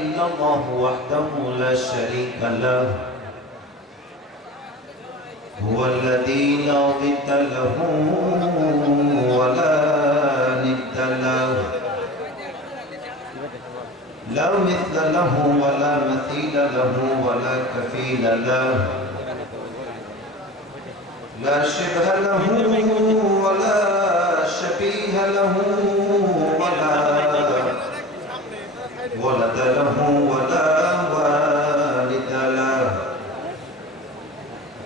إلا الله وحده لا شريك له هو الذي لا ضد له ولا ند له لا مثل له ولا مثيل له ولا كفيل له لا شبه له ولا شبيه له ولا ولد له ولا والد له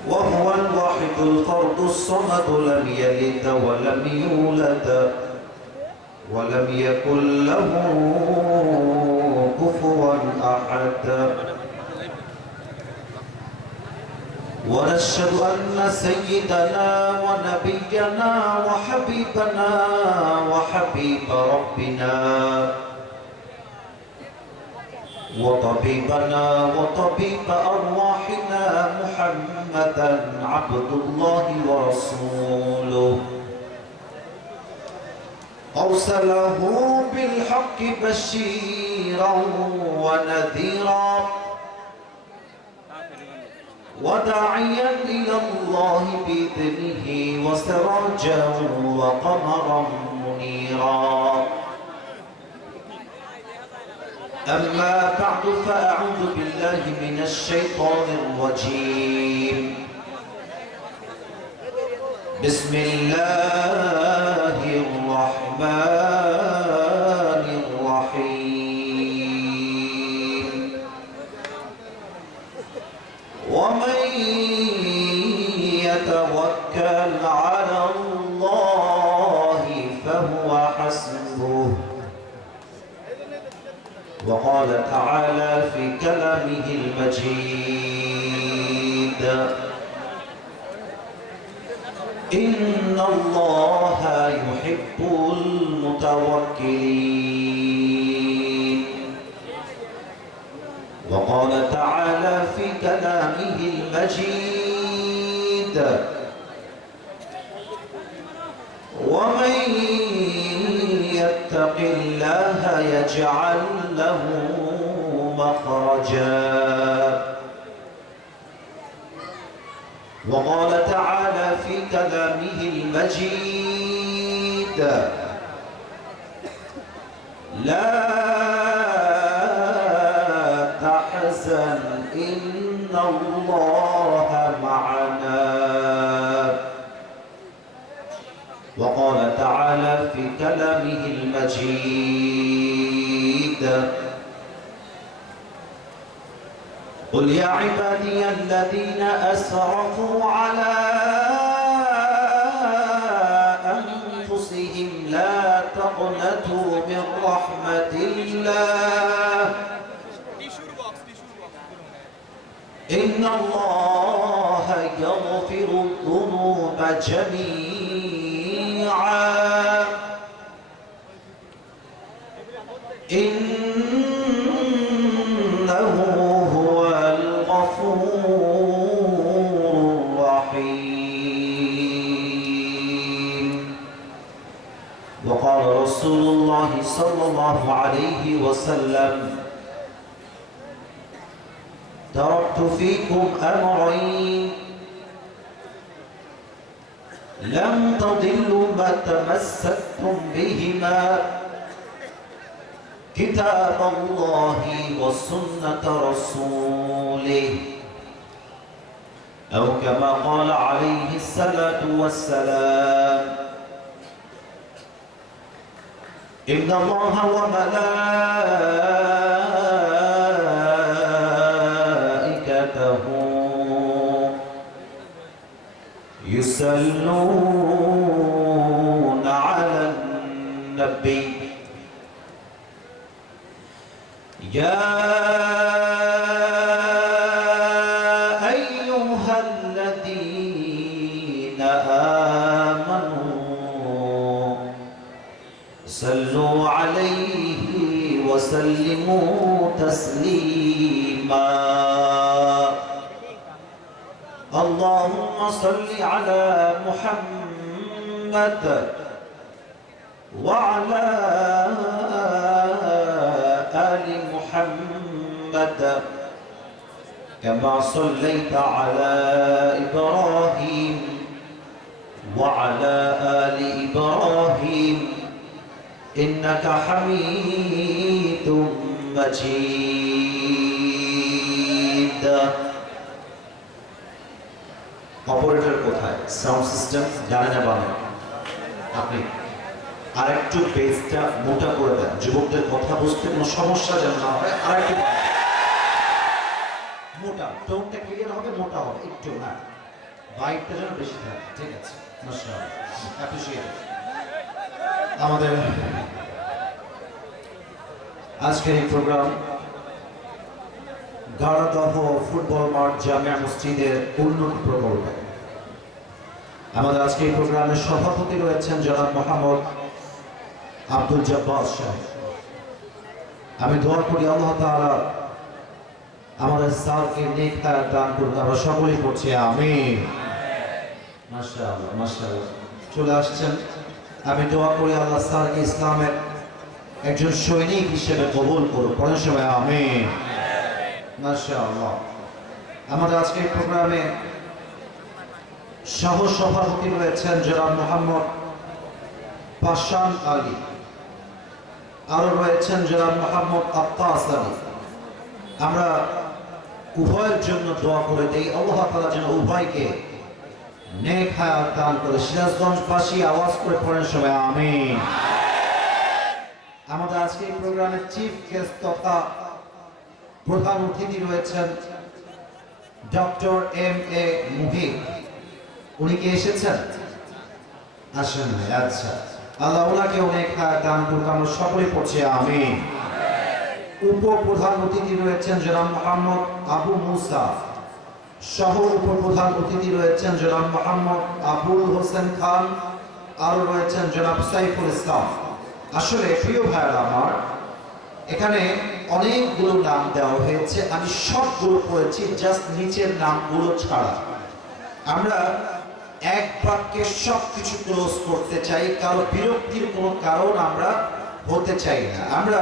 وهو الواحد الفرد الصمد لم يلد ولم يولد ولم يكن له كفوا أحد ونشهد أن سيدنا ونبينا وحبيبنا وحبيب ربنا وطبيبنا وطبيب أرواحنا محمدا عبد الله ورسوله أرسله بالحق بشيرا ونذيرا وداعيا إلى الله بإذنه وسراجا وقمرا منيرا أما بعد فأعوذ بالله من الشيطان الرجيم بسم الله الرحمن الرحيم ومن يتوكل على الله فهو حسبه وقال تعالى في كلامه المجيد إن الله يحب المتوكلين وقال تعالى في كلامه المجيد ومن يتق الله يجعل له مخرجا وقال تعالى في كلامه المجيد لا تحزن إن الله معنا وقال تعالى في كلامه المجيد قل يا عبادي الذين أسرفوا على أنفسهم لا تقنطوا من رحمة الله إن الله يغفر الذنوب جميعا إنه هو الغفور الرحيم وقال رسول الله صلى الله عليه وسلم تركت فيكم أمرين لم تضلوا ما تمسكتم بهما كتاب الله وسنة رسوله أو كما قال عليه الصلاة والسلام إن الله وملائكته يصلون على النبي يا أيها الذين آمنوا صلوا عليه وسلموا تسليما اللهم صل على محمد وعلى آل آل محمد كما صليت على إبراهيم وعلى آل إبراهيم إنك حميد مجيد. Operator কোথায়? Sound system জানে না বামে? আপনি আরেকটু বেসটা মোটা করে দেন, যুবকদের কথা বুঝতে কোনো সমস্যা যেন না হয়। আরেকটু মোটা, টোনটা ক্লিয়ার হবে, মোটা হবে একটু, না বাইকটা যেন বেশি থাকে। ঠিক আছে, মাশাআল্লাহ, অ্যাপ্রিশিয়েট। আমাদের আজকের এই প্রোগ্রাম গাড়াদহ ফুটবল মাঠ জামিয়া মসজিদের উন্নতি প্রকল্পে আমাদের আজকে এই প্রোগ্রামের সভাপতি রয়েছেন জনাব মোহাম্মদ আব্দুল জব্বার সাহেব। আমি দোয়া করি আল্লাহ তাআলা আমাদের স্যারকে নেক হায়াত দান করুন। আমরা সকলেই পড়ছি আমিন। মাশাআল্লাহ, মাশাআল্লাহ, চলে আসছেন। আমি দোয়া করি আল্লাহ স্যারকে ইসলামের একজন সৈনিক হিসেবে কবুল করুন। পরের সময় আমিন। মাশাআল্লাহ। আমাদের আজকের প্রোগ্রামে সহ সভাপতি রয়েছেন জনাব মোহাম্মদ পাশান আলী, আরো রয়েছেন জনাব মোহাম্মদ আব্বাস আলী। আমরা উভয়ের জন্য দোয়া করে দেই আল্লাহ তাআলা যেন উভয়কে নেক হায়াত দান করে। সিরাজগঞ্জবাসী আওয়াজ করে পড়েন সবাই আমিন। আমাদের আজকে এই প্রোগ্রামের চিফ গেস্ট তথা প্রধান অতিথি রয়েছেন ডক্টর এম.এ. মুহিব। উনি কি এসেছেন? আসেন নাই, আচ্ছা। আল্লাহ ওনাকে অনেক দান করুক। আমরা সকলেই পড়ছি আমিন। উপপ্রধান অতিথি রয়েছেন জনাব মোহাম্মদ আবু মুসা, সহ উপপ্রধান অতিথি রয়েছেন জনাব মোহাম্মদ আবুল হোসেন খান, আরো রয়েছেন জনাব সাইফুল ইসলাম। আসলে প্রিয় ভাইয়েরা আমার, এখানে অনেকগুলো নাম দেওয়া হয়েছে, আমি সবগুলো পড়েছি, জাস্ট নিচের নামগুলো ছাড়া। আমরা এক বাক্যে সবকিছু ক্লোজ করতে চাই, কারো বিরক্তির কোনো কারণ আমরা হতে চাই না। আমরা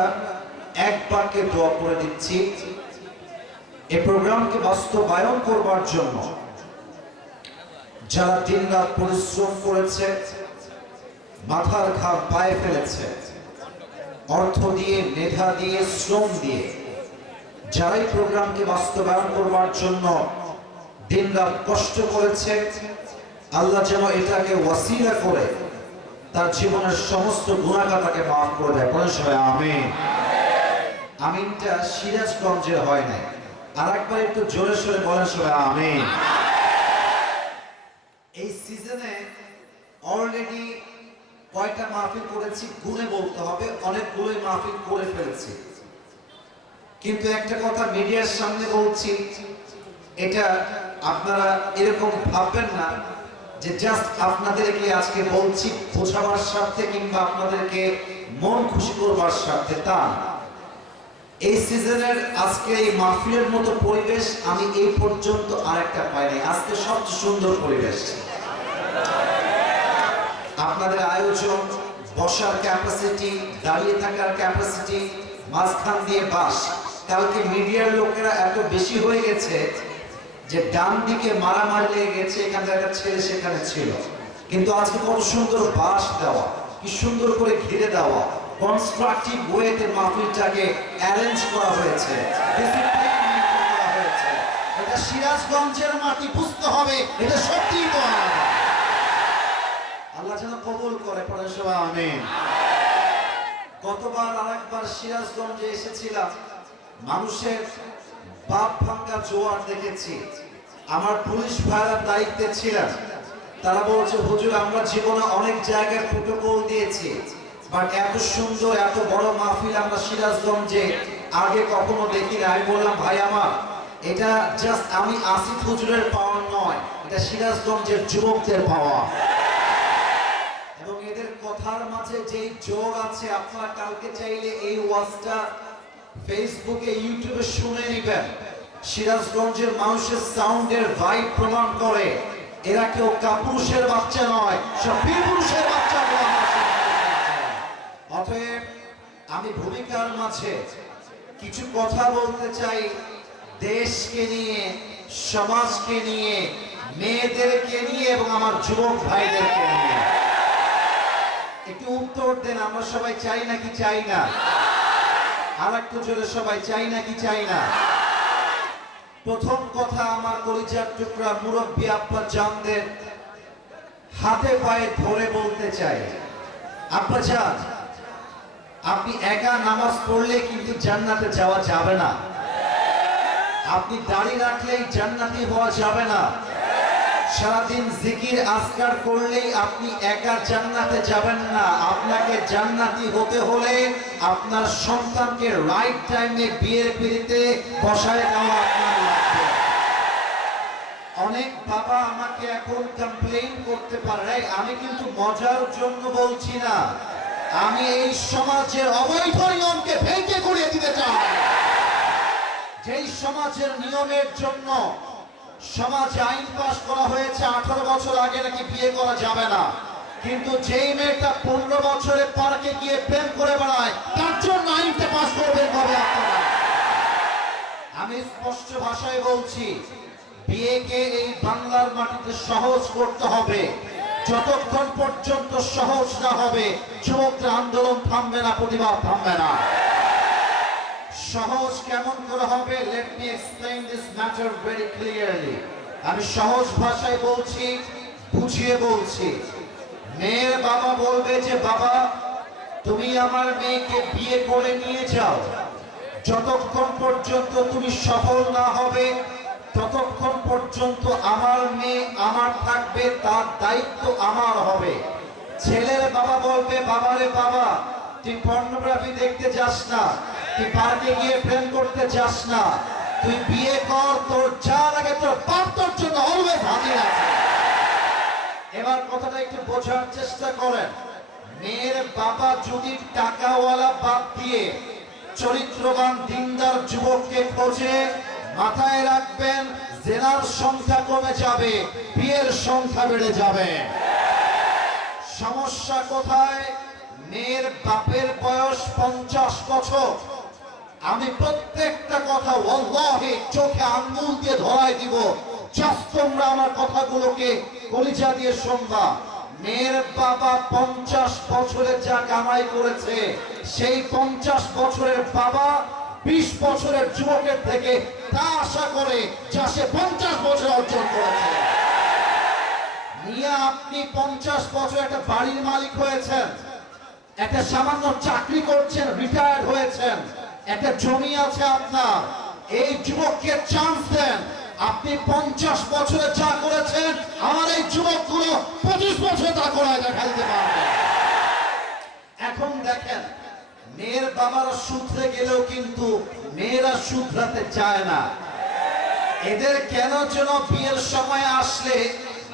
এক বাক্যে দোয়া করে দিচ্ছি এই প্রোগ্রামকে বাস্তবায়ন করবার জন্য যারা দিনরাত পরিশ্রম করেছে, মাথার ঘাম পায়ে ফেলেছে, অর্থ দিয়ে, মেধা দিয়ে, শ্রম দিয়ে, যারাই প্রোগ্রামকে বাস্তবায়ন করবার জন্য দিনরাত কষ্ট করেছে, আল্লাহ যেন এটাকে ওয়াসিলা করে তার জীবনের সমস্ত গুনাহগাতাকে মাফ করে দেয়। পরে সবাই আমিন। আমিনটা সিরাজগঞ্জের হয় নাই, আর একবার একটু জোরে সোরে বলেন সবাই আমিন। এই সিজনে অলরেডি কয়টা মাহফিল করেছি গুনে বলতে হবে, অনেকগুলোই মাহফিল করে ফেলেছি। কিন্তু একটা কথা মিডিয়ার সামনে বলছি, এটা আপনারা এরকম ভাববেন না যে জাস্ট আপনাদেরকে আজকে বলছি বোঝাবার স্বার্থে কিংবা আপনাদেরকে মন খুশি করবার স্বার্থে, তা না। এই সিজনের আজকে এই মাহফিলের মতো পরিবেশ আমি এই পর্যন্ত আরেকটা পাইনি। আজকে সবচেয়ে সুন্দর পরিবেশ। আপনাদের আয়োজন, বসার ক্যাপাসিটি, দাঁড়িয়ে থাকার ক্যাপাসিটি, মাঝখান দিয়ে বাস। কালকে মিডিয়ার লোকেরা এত বেশি হয়ে গেছে যে ডান দিকে মারামারি লেগে গেছে, এখানে একটা ছেলে সেখানে ছিল, কিন্তু আজকে কত সুন্দর বাস দেওয়া, কি সুন্দর করে ঘিরে দেওয়া, কনস্ট্রাকটিভ ওয়েতে মাহফিলটাকে অ্যারেঞ্জ করা হয়েছে, ডিসিপ্লিন মেইনটেইন করা হয়েছে। এটা সিরাজগঞ্জের মাটি, বুঝতে হবে এটা সত্যিই তো আল্লাহ যেন কবুল করে। পড়ে সবাই আমিন। গতবার আরেকবার সিরাজগঞ্জে এসেছিলাম, মানুষের বাপ ভাঙ্গা জোয়ার দেখেছি। আমার পুলিশ ভাইরা দায়িত্বে ছিলেন, তারা বলছে হুজুর আমরা জীবনে অনেক জায়গায় প্রোটোকল দিয়েছি, বাট এত সুন্দর এত বড় মাহফিল আমরা সিরাজগঞ্জে আগে কখনো দেখি না। আমি বললাম ভাই আমার, এটা জাস্ট আমি আসিফ হুজুরের পাওয়ার নয়, এটা সিরাজগঞ্জের যুবকদের পাওয়া। এবং এদের কথার মাঝে যেই যোগ আছে, আপনারা কালকে চাইলে এই ওয়াজটা ফেসবুকে, ইউটিউবে শুনে নেবেন। সিরাজগঞ্জের মানুষের সাউন্ডের ভাইব প্রমাণ করে এরা কেউ কাপুরুষের বাচ্চা নয়, সব বীরপুরুষের বাচ্চা। অতএব আমি ভূমিকার মাঝে কিছু কথা বলতে চাই দেশকে নিয়ে, সমাজকে নিয়ে, মেয়েদেরকে নিয়ে এবং আমার যুবক ভাইদেরকে নিয়ে। একটু উত্তর দেন, আমরা সবাই চাই নাকি চাই না? আর একটু জোরে সবাই চাই নাকি চাই না? প্রথম কথা, আমার কলিজার টুকরা মুরব্বী আব্বা জানদের হাতে পায়ে ধরে বলতে চাই, আব্বা জান, আপনি একা নামাজ পড়লে কিন্তু জান্নাতে যাওয়া যাবে না। আপনি দাড়ি রাখলেই জান্নাতি হওয়া যাবে না। সারাদিন জিকির আজকার করলেই আপনি একা জান্নাতে যাবেন না। আপনাকে জান্নাতি হতে হলে আপনার সন্তানকে রাইট টাইমে বিয়ের পিড়িতে বসায় দেওয়া আপনার লাগবে। অনেক বাবা আমাকে এখন কমপ্লেইন করতে পারে, আমি কিন্তু মজার জন্য বলছি না, আমি এই সমাজের অবৈধ নিয়মকে ভেঙে গুড়িয়ে দিতে চাই। যেই সমাজের নিয়মের জন্য সমাজে আইন পাস করা হয়েছে 18 বছর আগে নাকি বিয়ে করা যাবে না, কিন্তু যেই মেয়েটা 15 বছরে পার্কে গিয়ে প্রেম করে বেড়ায় তার জন্য আইনটা পাস করবেন কবে আপনারা? আমি স্পষ্ট ভাষায় বলছি, বিয়েকে এই বাংলার মাটিতে সহজ করতে হবে। যতক্ষণ পর্যন্ত সহজ না হবে যুবকরা আন্দোলন থামবে না, প্রতিবাদ থামবে না। সহজ কেমন করে হবে? Let me explain this matter very clearly. আমি সহজ ভাষায় বলছি, বুঝিয়ে বলছি। মেয়ের বাবা বলবে যে বাবা, তুমি আমার মেয়েকে বিয়ে করে নিয়ে যাও, যতক্ষণ পর্যন্ত তুমি সফল না হবে ততক্ষণ পর্যন্ত আমার মেয়ে আমার থাকবে, তার দায়িত্ব আমার হবে। ছেলের বাবা বলবে, বাবারে বাবা, তুই পর্নোগ্রাফি দেখতে যাস না, তুই পার্কে গিয়ে প্রেম করতে যাস না, তুই বিয়ে কর, তোর যা লাগে তোর বাপ তোর জন্য অলওয়েজ হাজির আছে। এবার কথাটা একটু বোঝার চেষ্টা করেন। মেয়ের বাবা যদি টাকাওয়ালা বাদ দিয়ে চরিত্রবান দিনদার যুবককে খোঁজে, মাথায় রাখবেন জেনার সংখ্যা কমে যাবে, বিয়ের সংখ্যা বেড়ে যাবে। সমস্যা কোথায়? মেয়ের বাপের বয়স 50 বছর। আমি প্রত্যেকটা কথা ওয়াল্লাহি চোখে আঙ্গুল দিয়ে ধরাই দিব, জাস্ট তোমরা আমার কথাগুলোকে কলিজা দিয়ে শুনবা। মেয়ের বাবা 50 বছরে যা কামাই করেছে, সেই 50 বছরের বাবা 20 বছরের যুবকের থেকে তা আশা করে যা সে 50 বছর অর্জন করেছে। নিয়ে আপনি 50 বছর একটা বাড়ির মালিক হয়েছেন, একটা সামান্য চাকরি করছেন, রিটায়ার্ড হয়েছেন, একটা জমি আছে আপনার। এই যুবককে চান্স দেন। আপনি 50 বছরে যা করেছেন, আমার এই যুবকগুলো 25 বছরে তা করে দেখাইতে পারবে। এখন দেখেন, মেয়ের বাবারা শুধরে গেলেও কিন্তু মেয়েরা শুধরাতে চায় না। এদের কেন যেন বিয়ের সময় আসলে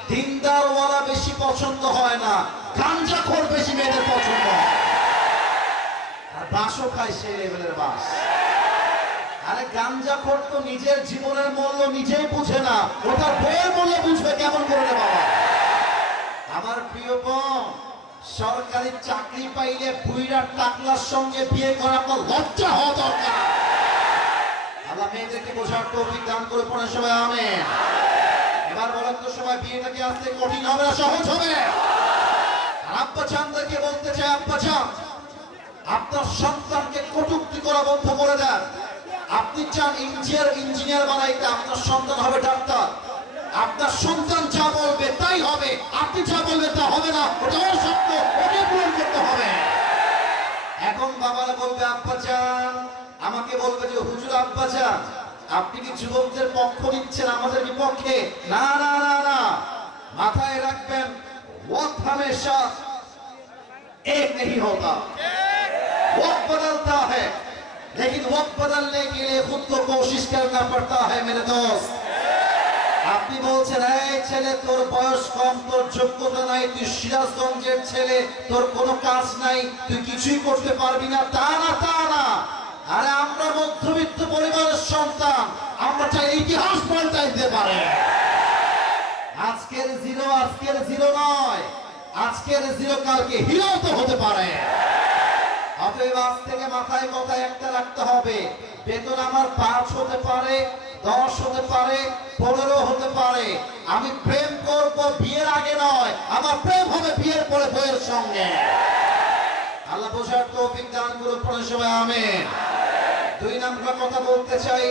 দিনদারওয়ালা বেশি পছন্দ হয় না, গাঞ্জাখোর বেশি মেয়েদের পছন্দ হয়। আর বাসও খায় সেই লেভেলের বাস। আরে গাঞ্জাখোর তো নিজের জীবনের মূল্য নিজেই বুঝে না, ওটা বইয়ের মূল্য বুঝবে কেমন করে বাবা? আমার প্রিয় বোন, সরকারি চাকরি পাইলে বুইড়া টাকলার সঙ্গে বিয়ে করা আপনার লজ্জা হওয়া দরকার। আল্লাহ মেয়েদেরকে বোঝার তৌফিক দান করে পড়ে সবাই আমিন। এবার বলেন তো সবাই, বিয়েটা কি আসতে কঠিন হবে না সহজ হবে? আব্বা চানদেরকে বলতে চাই, আব্বা চান, আপনার সন্তানকে কটূক্তি করা বন্ধ করে দেন। আপনি চান ইঞ্জিনিয়ার বানাইতে, আপনার সন্তান হবে ডাক্তার। আপনার সন্তান যা বলবে তাই হবে, আপনি যা বলবেন তা হবে না, ওটা অসত্য, ওকে পূরণ করতে হবে। এখন বাবারা বলবে আব্বা জান, আমাকে বলবে যে হুজুর আব্বা জান, আপনি কি যুবকদের পক্ষ নিচ্ছেন আমাদের বিপক্ষে? না না না না, মাথায় রাখবেন, वक्त हमेशा एक नहीं होता, वक्त बदलता है, लेकिन वक्त बदलने के लिए खुद को कोशिश करना पड़ता है मेरे दोस्त। আপনি বলছেন, এই ছেলে তোর বয়স কম, তোর যোগ্যতা নাই, তুই সিরাজগঞ্জের ছেলে, তোর কোনো কাজ নাই, তুই কিছুই করতে পারবি না। তা না, তা না। আরে আমরা মধ্যবিত্ত পরিবারের সন্তান, আমরা চাই ইতিহাস পাল্টাই দিতে পারে। আজকের জিরো নয়, আজকের জিরো কালকে হিরো তো হতে পারে। অতএব আজ থেকে মাথায় কথা একটা রাখতে হবে, বেতন আমার 5 হতে পারে, 10 হতে পারে, 15 হতে পারে, আমি প্রেম করব বিয়ের আগে নয়, আমার প্রেম হবে বিয়ের পরে বউয়ের সঙ্গে। আল্লাহ বোঝার তৌফিক দান করুন, পড়ে সবাই আমিন। 2 নম্বর কথা বলতে চাই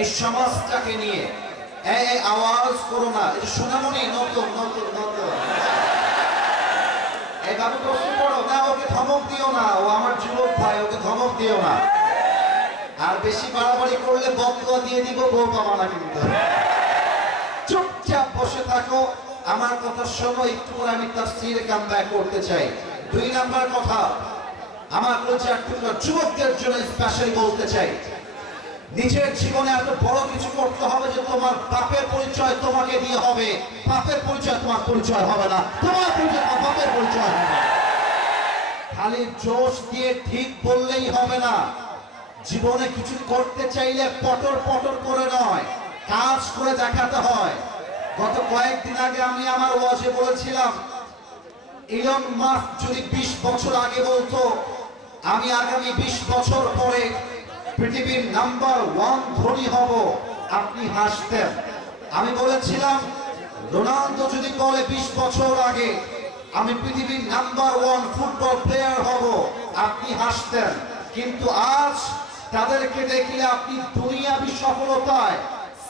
এই সমাজটাকে নিয়ে। এই আওয়াজ করো না, এটা সোনামণি নতুন নতুন নতুন। এই বাবু প্রশ্ন পড়ো না, ওকে ধমক দিও না, ও আমার যুবক ভাই, ওকে ধমক দিও না। আর বেশি বাড়াবাড়ি করলে বদয়া দিয়ে দিব, বউ পাবা না কিন্তু। চুপচাপ বসে থাকো, আমার কথা শোনো, একটু পরে আমি তাফসীরে কাম ব্যাক করতে চাই। 2 নাম্বার কথা আমার যুবকদের জন্য স্পেশালি বলতে চাই, নিজের জীবনে এত বড় কিছু করতে হবে যে তোমার বাপের পরিচয় তোমাকে দিয়ে হবে, বাপের পরিচয় তোমার পরিচয় হবে না, তোমার পরিচয় তোমার বাপের পরিচয় হবে। খালি জোশ দিয়ে ঠিক বললেই হবে না, জীবনে কিছু করতে চাইলে পটর পটর করে নয়, কাজ করে দেখাতে হয়। গত কয়েকদিন আগে আমি আমার ওয়াজে বলেছিলাম, ইলন মাস্ক যদি 20 বছর আগে বলতো আমি আগামী 20 বছর পরে পৃথিবীর নাম্বার 1 ধনী হব, আপনি হাসতেন। আমি বলেছিলাম রোনাল্ডো যদি বলে 20 বছর আগে আমি পৃথিবীর নাম্বার 1 ফুটবল প্লেয়ার হব, আপনি হাসতেন। কিন্তু আজ তাদেরকে দেখলে আপনি দুনিয়াবি সফলতায়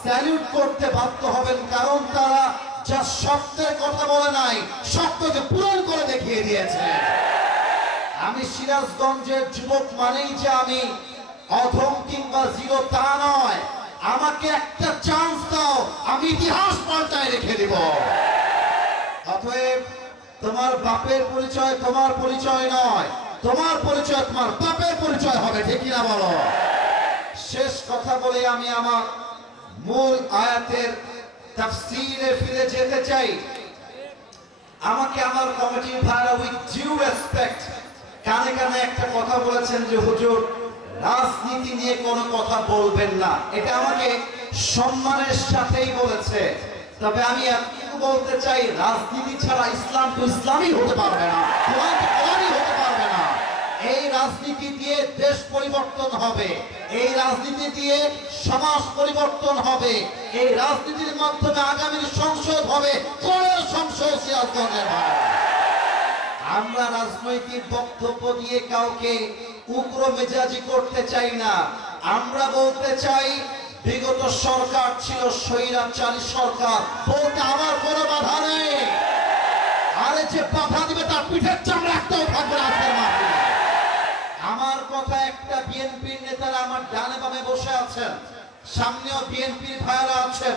স্যালুট করতে বাধ্য হবেন, কারণ তারা যা স্বপ্নের কথা বলে নাই, স্বপ্নকে পূরণ করে দেখিয়ে দিয়েছে। আমি সিরাজগঞ্জের যুবক মানেই যে আমি অধম কিংবা জিরো তা নয়, আমাকে একটা চান্স দাও, আমি ইতিহাস পাল্টায় রেখে দেব। অতএব তোমার বাপের পরিচয় তোমার পরিচয় নয়, তোমার পরিচয় তোমার বাপের পরিচয় হবে, ঠিক না বলো? শেষ কথা বলে আমি আমার মূল আয়াতের তাফসীরে ফিরে যেতে চাই। আমাকে আমার কমিটির ভাইরা উইথ ডিউ রেসপেক্ট কানে কানে একটা কথা বলেছেন যে হুজুর রাজনীতি নিয়ে কোনো কথা বলবেন না, এটা আমাকে সম্মানের সাথেই বলেছে। তবে আমি এতটুকু বলতে চাই, রাজনীতি ছাড়া ইসলাম তো ইসলামই হতে পারবে না, কোরআন তো কোরআনই হতে পারবে না। এই রাজনীতি দিয়ে দেশ পরিবর্তন হবে, এই রাজনীতি দিয়ে সমাজ পরিবর্তন হবে, এই রাজনীতির মাধ্যমে আগামীর সংসদ হবে কোরআন সংসদ। সিরাজগঞ্জের ভাই, আমরা রাজনৈতিক বক্তব্য দিয়ে কাউকে উগ্র মেজাজি করতে চাই না। আমরা বলতে চাই বিগত সরকার ছিল স্বৈরাচারী সরকার, বলতে আমার কোনো বাধা নেই। আরে যে বাধা দিবে তার পিঠের চামড়া একটাও থাকবে না আজকের মাঠে। আমার কথা একটা, বিএনপির নেতারা আমার ডানে বামে বসে আছেন, সামনেও বিএনপির ভাইরা আছেন,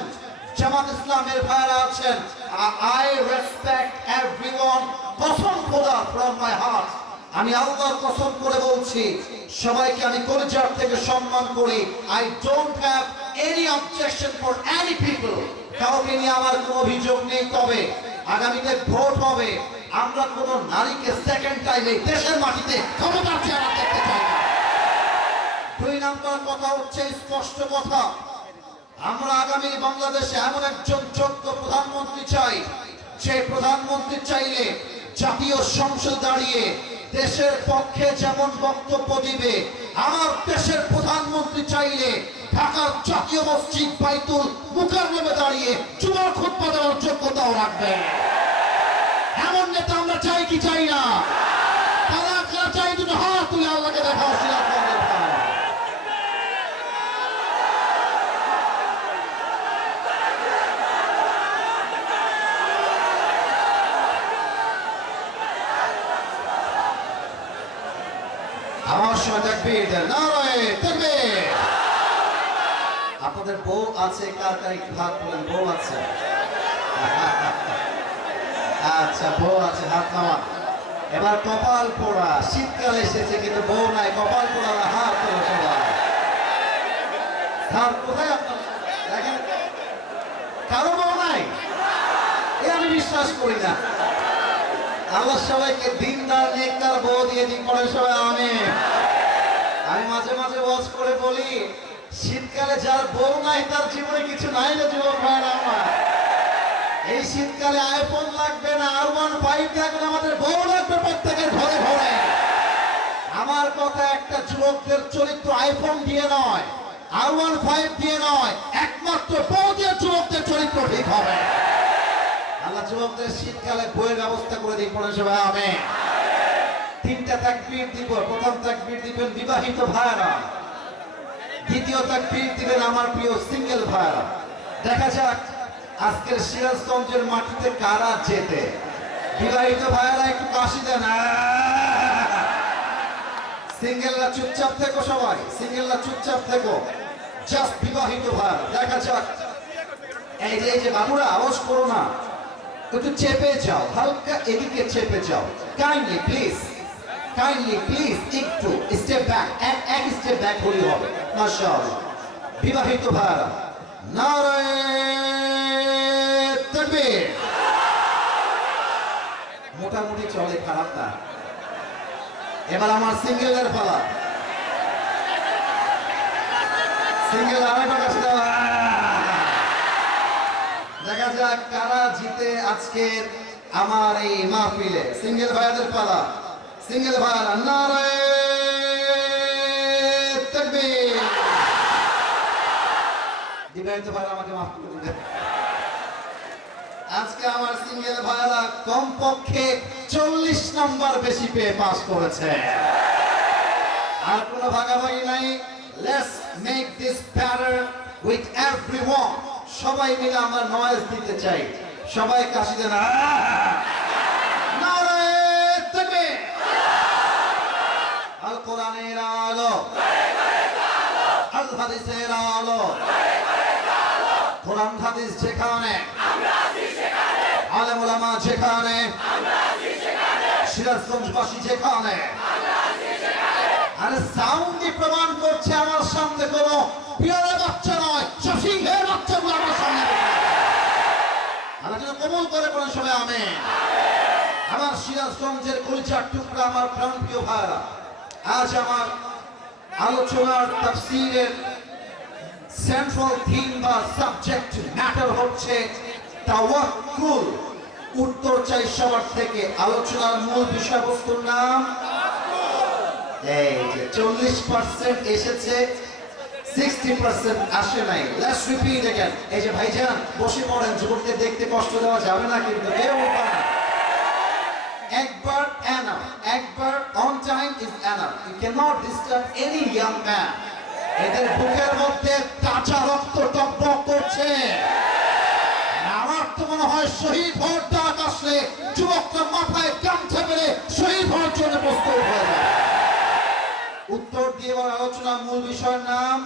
জামাত ইসলামের ভাইরা আছেন। I respect everyone, কসম খোদা from my heart, আমি আল্লাহর কসম করে বলছি, সবাইকে আমি কলিজার থেকে সম্মান করি। I don't have any objection for any people, কাউকে নিয়ে আমার কোনো অভিযোগ নেই। তবে আগামীতে ভোট হবে, আমরা কোন নারীকে সেকেন্ড টাইমে দেশের মাটিতে ক্ষমতার চেয়ারে দেখতে চাই না। 2 নম্বর কথা হচ্ছে স্পষ্ট কথা, আমরা আগামী বাংলাদেশে এমন একজন যোগ্য প্রধানমন্ত্রী চাই, যে প্রধানমন্ত্রী চাইলে জাতীয় সংসদ দাঁড়িয়ে দেশের পক্ষে যেমন বক্তব্য দিবে, আমার দেশের প্রধানমন্ত্রী চাইলে ঢাকার জাতীয় মসজিদ বাইতুল মুকাররমে দাঁড়িয়ে জুমার খুতবা দেওয়ার যোগ্যতাও রাখবে। এমন নেতা আমরা চাই কি চাই না? তারা চাই, দুটো হাত তুলে আল্লাহকে দেখাও। সিরাজগঞ্জের ভাই, আমার সময় তাকবীর দেন, নারায়ে তাকবীর। আপনাদের বউ আছে? কার কার একটু হাত তোলেন, বউ আছে? আচ্ছা, বউ আছে, হাত নামান। এবার কপাল পোড়া, শীতকাল এসেছে কিন্তু বউ নাই, কপাল পোড়া হাত তোলা সবাই। হাত কোথায় আপনার? দেখেন, কারো বউ নাই, এ আমি বিশ্বাস করি না। আল্লাহ সবাইকে দিনদার নেককার বউ দিয়ে দিন, পড়ে সবাই আমিন। আমি মাঝে মাঝে ওয়াজ করে বলি, শীতকালে যার বউ নাই তার জীবনে কিছু নাই না যুবক ভাইরা আমার। এই শীতকালে আইফোন লাগবে না, R15 লাগবে, আমাদের বউ লাগবে প্রত্যেকের ঘরে ঘরে। আমার কথা একটা যুবকদের চরিত্র আইফোন দিয়ে নয়, R15 দিয়ে নয়, একমাত্র বৌদের যুবকদের চরিত্র ঠিক হবে। আল্লাহ যুবকদের শীতকালে বইয়ের ব্যবস্থা করে দিন, পড়ে সবাই আমিন। তিনটা তাকবীর দিব। প্রথম তাকবীর দিবেন বিবাহিত ভাইরা, দ্বিতীয় তাকবীর দিবেন আমার প্রিয় সিঙ্গেল ভাইরা। দেখা যাক আজকের সিরাজগঞ্জের মাটিতে কারা জেতে। বিবাহিত ভাইরা একটু কাশি দেন। সিঙ্গেলরা চুপচাপ থেকো, সবাই সিঙ্গেলরা চুপচাপ থেকো। জাস্ট বিবাহিত ভাইরা দেখা যাক। এই যে বাবুরা আওয়াজ করো না, একটু চেপে যাও, হালকা এদিকে চেপে যাও। কাইন্ডলি প্লিজ, কাইন্ডলি প্লিজ একটু স্টেপ ব্যাক, এক স্টেপ ব্যাক হলেই হবে। মাশাআল্লাহ। বিবাহিত ভাইরা নারে তাকবীর। মোটামুটি চলে, খারাপ না। এবার আমার সিঙ্গেলের পালা। সিঙ্গেল আরেকটা কাছে দেওয়া। দেখা যাক কারা জিতে আজকের আমার এই মাহফিলে। সিঙ্গেল ভাইয়াদের পালা। সিঙ্গেল ভাইয়ারা নারে তাকবীর। বিবাহিত ভাইয়ারা আমাকে মাফ করে দিবেন। আজকে আমার সিঙ্গেল ভাইয়ারা কমপক্ষে 40 নম্বর বেশি পেয়ে পাস করেছে। আর কোনো ভাগাভাগি নাই। Let's make this better with everyone. সবাই মিলে আমরা নয়েজ দিতে চাই। সবাই কাশি দেন। নারে তাকবীর। আল কোরআনের আলো, আল হাদিসের আলো। কোরআন হাদিস যেখানে, আলেম ওলামা যেখানে, সিরাজগঞ্জবাসী যেখানে। আরে সাউন্ডই প্রমাণ করছে আমার সামনে কোনো পিয়ারের বাচ্চা নয়, সিংহের বাচ্চাগুলো আমার সামনে। আল্লাহ যেন কবুল করে বলেন সবাই আমিন। আমার সিরাজগঞ্জের কলিজার টুকরা, আমার প্রাণপ্রিয় ভাইরা, আজ আমার আলোচনার তাফসীরের সেন্ট্রাল থিম বা সাবজেক্ট ম্যাটার হচ্ছে তাওয়াক্কুল। উত্তর চাই সবার থেকে। আলোচনার মূল বিষয়বস্তুর নাম এই যে 40% এসেছে, 60% আসে নাই। Let's repeat again. এই যে ভাইজান বসে পড়েন, যুবকদের দেখতে কষ্ট দেওয়া যাবে না কিন্তু। একবার এনাফ, একবার one time is enough. You can not disturb any young man. এদের বুকের মধ্যে কাঁচা রক্ত টকবক করছে। আমার তো মনে হয় শহীদ হওয়ার ডাক আসলে যুবকরা মাথায় গামছা পেলে শহীদ হওয়ার জন্য প্রস্তুত হয়ে যায়। উত্তর দিয়ে আলোচনার মূল বিষয়ের নাম।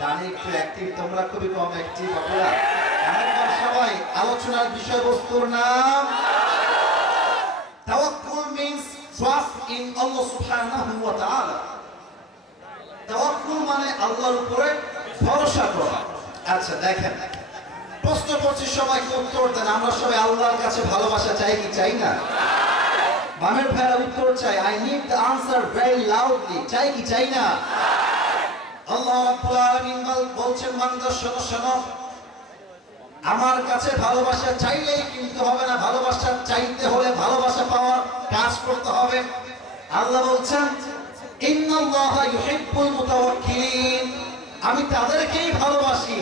জানি একটু অ্যাক্টিভ, তোমরা খুবই কম অ্যাক্টিভ আপনারা। আরেকবার সবাই, আলোচনার বিষয়বস্তুর নাম তাওয়াক্কুল মিন্স ট্রাস্ট ইন আল্লাহ সুবহানাহু ওয়া তাআলা। তাওয়াক্কুল মানে আল্লাহর উপরে ভরসা করা। আচ্ছা দেখেন, প্রশ্ন করছি, সবাইকে উত্তর দেন। আমরা সবাই আল্লাহর কাছে ভালোবাসা চাই কি চাই না? বামের ভাইয়েরা উত্তর চাই। I need the answer very loudly. চাই কি চাই না? আল্লাহ রাব্বুল আলামিন বলছেন বান্দা শোনো শোনো, আমার কাছে ভালোবাসা চাইলেই কিন্তু হবে না। ভালোবাসা চাইতে হলে ভালোবাসা পাওয়ার কাজ করতে হবে। আল্লাহ বলছেন ইন্নাল্লাহা ইউহিব্বুল মুতাওয়াক্কিলিন। আমি তাদেরকেই ভালোবাসি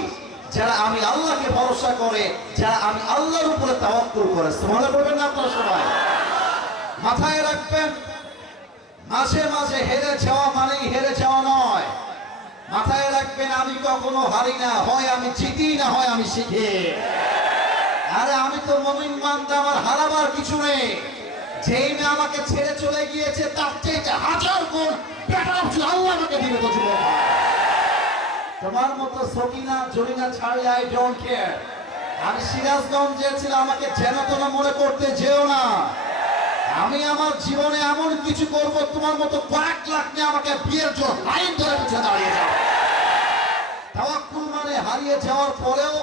যারা আমি আল্লাহকে ভরসা করে, যারা আমি আল্লাহর উপরে তাওয়াক্কুল করে। সুবহানাল্লাহ বলবেন না আপনারা সবাই? মাথায় রাখবেন, মাঝে মাঝে হেরে যাওয়া মানেই হেরে যাওয়া নয়। মাথায় রাখবেন, আমি কখনো হারি না, হয় আমি জিতি না হয় আমি শিখি। আরে আমি তো মুমিন বান্দা, আমার হারাবার কিছু নেই। যেই মেয়ে আমাকে ছেড়ে চলে গিয়েছে তার চেয়ে 1000 গুণ বেটার অপশন আল্লাহ আমাকে দিবে। তো যুবক, তোমার মতো সকিনা জরিনা ছাড়লে আই ডোন্ট কেয়ার। আমি সিরাজগঞ্জে ছিলাম, আমাকে যেন তোমরা মনে করতে যেও না। আমি আমার জীবনে এমন কিছু করব, তোমার মতো কয়েক লাখ নিয়ে আমাকে বিয়ের জন্য লাইন ধরে পিছনে দাঁড়িয়ে যাও। তাওয়াক্কুল মানে হারিয়ে যাওয়ার পরেও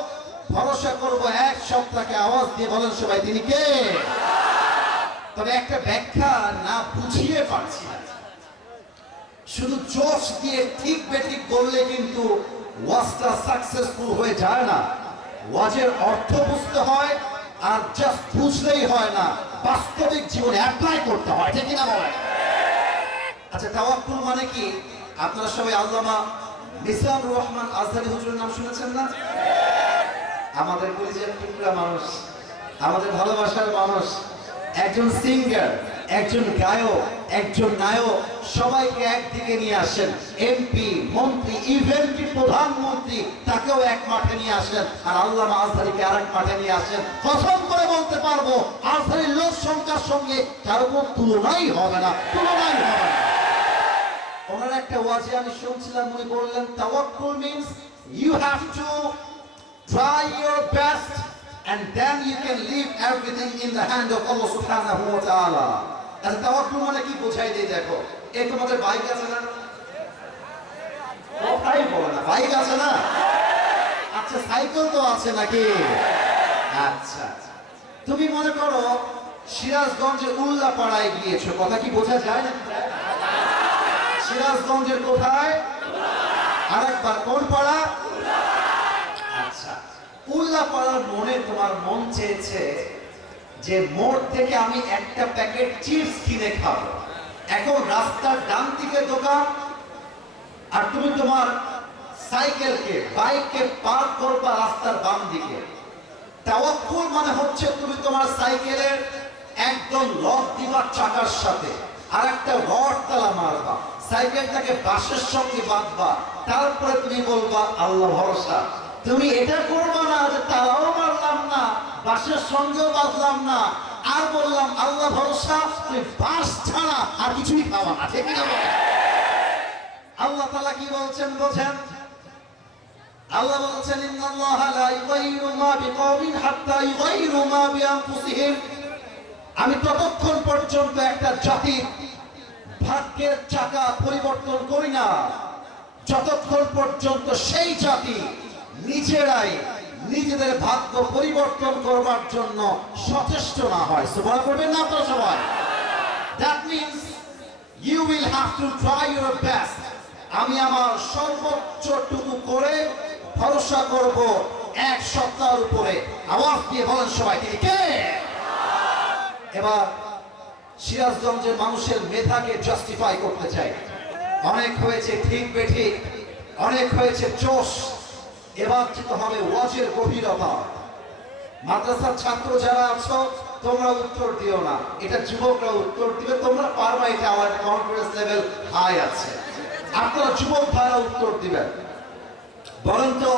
ভরসা করব এক সত্তাকে। আওয়াজ দিয়ে বলেন সবাই, তিনি কে? তবে একটা ব্যাখ্যা না বুঝিয়ে পারছি না। শুধু জোশ দিয়ে ঠিক বেঠিক বললে কিন্তু ওয়াজটা সাকসেসফুল হয়ে যায় না। ওয়াজের অর্থ বুঝতে হয়, আর জাস্ট বুঝলেই হয় না, বাস্তবিক জীবনে অ্যাপ্লাই করতে হয়। ঠিক কিনা বলেন? আচ্ছা, তাওয়াক্কুল মানে কি? আপনারা সবাই আল্লামা মিজানুর রহমান আজহারী হুজুরের নাম শুনেছেন না? আমাদের পরিচয়ের টুকরা মানুষ, আমাদের ভালোবাসার মানুষ, একজন সিঙ্গার, একজন গায়ক, একজন নায়ক, সবাইকে একদিকে নিয়ে আসেন। এমপি, মন্ত্রী, ইভেন কি প্রধানমন্ত্রী, তাকেও এক মাঠে নিয়ে আসেন, আর আল্লামা আজহারীকে আরেক মাঠে নিয়ে আসেন। কসম করে বলতে পারবো, আজহারীর লোক সংখ্যার সঙ্গে কারো কোনো তুলনাই হবে না, তুলনাই হবে না। ওনার একটা ওয়াজে আমি শুনছিলাম, উনি বললেন তাওয়াক্কুল means you have to try your best and then you can leave everything in the hand of Allah subhanahu wa ta'ala. আচ্ছা, তাওয়াক্কুল মানে কি বোঝাই দেই দেখো। এই তোমাদের বাইক আছে না? কথাই বলে না, বাইক আছে না? আচ্ছা, সাইকেল তো আছে নাকি? আচ্ছা, তুমি মনে করো সিরাজগঞ্জে উল্লাপাড়ায় গিয়েছো, কথা কি বোঝা যায় না? সিরাজগঞ্জের কোথায়? আরেকবার, কোন পাড়া? আচ্ছা, উল্লাপাড়ার মোড়ে তোমার মন চেয়েছে যে মোড় থেকে আমি একটা প্যাকেট চিপস কিনে খাবো। এখন রাস্তার ডান দিকে দোকান, আর তুমি তোমার সাইকেলকে, বাইককে পার্ক করবা রাস্তার বাম দিকে। তাওয়াক্কুল মানে হচ্ছে তুমি তোমার সাইকেলের একদম লক দিবা চাকার সাথে, আর একটা রড তালা মারবা, সাইকেলটাকে বাসের সঙ্গে বাঁধবা, তারপরে তুমি বলবা আল্লাহ ভরসা। তুমি এটা করবা না যে তালাও মারলাম না, বাসের সঙ্গেও বাঁধলাম না, আর বললাম আল্লাহ ভরসা, তুমি বাস ছাড়া আর কিছুই খাওয়া না, ঠিক না? আল্লাহ তাআলা কি বলছেন বোঝেন? আল্লাহ বলছেন ইন্নাল্লাহা লা ইউগাইয়িরু মা বিকাওমিন হাত্তা ইউগাইয়িরু মা বিআনফুসিহিম। আমি ততক্ষণ পর্যন্ত একটা জাতির ভাগ্যের চাকা পরিবর্তন করি না যতক্ষণ পর্যন্ত সেই জাতি নিজেরাই নিজেদের ভাগ্য পরিবর্তন করবার জন্য সচেষ্ট না হয়। সুবহানাল্লাহ বলবেন না আপনারা সবাই? That means you will have to try your best. আমি আমার সর্বোচ্চটুকু করে ভরসা করব এক সপ্তাহের উপরে। আওয়াজ দিয়ে বলেন সবাই, তিনি কে? এবার সিরাজগঞ্জের মানুষের মেধাকে জাস্টিফাই করতে চাই। অনেক হয়েছে ঠিক বেঠিক, অনেক হয়েছে চোষ, এবার যেতে হবে ওয়াজের গভীরতা। মাদ্রাসার ছাত্র যারা আছো তোমরা উত্তর দিও না, এটা যুবকরা উত্তর দিবে, তোমরা পারবা, এটা আমার কনফিডেন্স লেভেল হাই আছে। আপনারা যুবক ভাইরা উত্তর দিবেন। বলেন তো